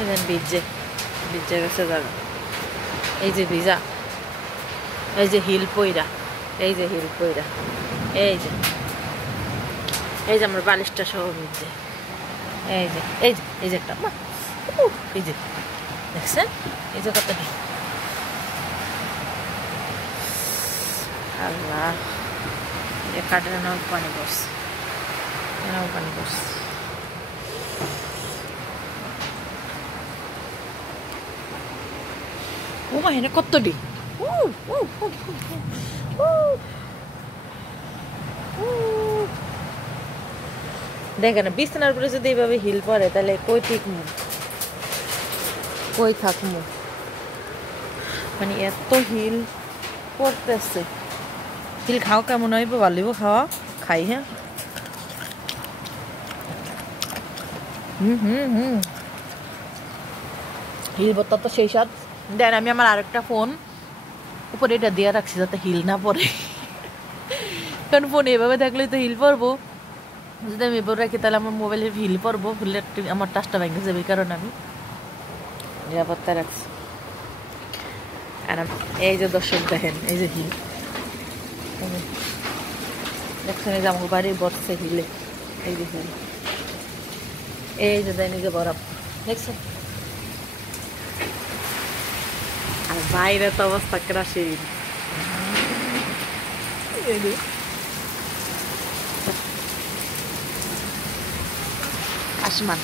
এখানে ভিজে ভিজে গেছে জায়গা। এই যে ভিজা, এই যে হিল পইরা, এই যে হিল পইরা, এই যে এই যে আমার বালিশটা সহ ভিজে। এই যে এই যে এই যে একটা এই যে দেখছেন, এই যে কত আল্লাহ, এই কাঠের নাও পানি পড়ছে, নাও পানি পড়ছে। ও মা, এনে কতটি দেখেন, বিছানার উপরে যদি এইভাবে হিল পরে তাহলে কই টিকমু, কই থাকমু? মানে এত হিল পড়তেছে। হিল খাও কেমন হইব? ভালো খাওয়া খাই। হ্যাঁ, হিল ভর্তা তো সেই স্বাদ। দেন আমি আমার আরেকটা ফোন উপরে এটা দিয়ে রাখছি যাতে হিল না পড়ে, কারণ ফোন এভাবে থাকলে তো হিল পড়বো। যদি আমি এবার রাখি তাহলে আমার মোবাইলের হিল পড়বো, হিলের আমার টাচটা ভেঙে যাবে, এই কারণে আমি নিরাপত্তা রাখছি। আর এই যে দর্শক দেখেন, এই যে হিল দেখছেন, এই যে আমার বাড়ির বসছে হিলে, এই যে হিল, এই যে দেন, এই যে বরফ দেখছেন। আর বাইরে তো অবস্থা ক্রাশিং। আসমান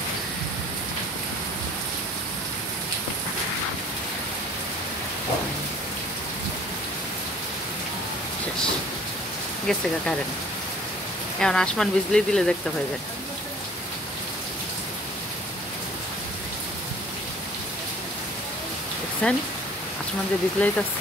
শেষ, গেছে গা কারেন্ট। এখন আসমান বিজলি দিলে দেখতে পাই যায়। দেখছেন আসমান যে বিজলি দিতেছে।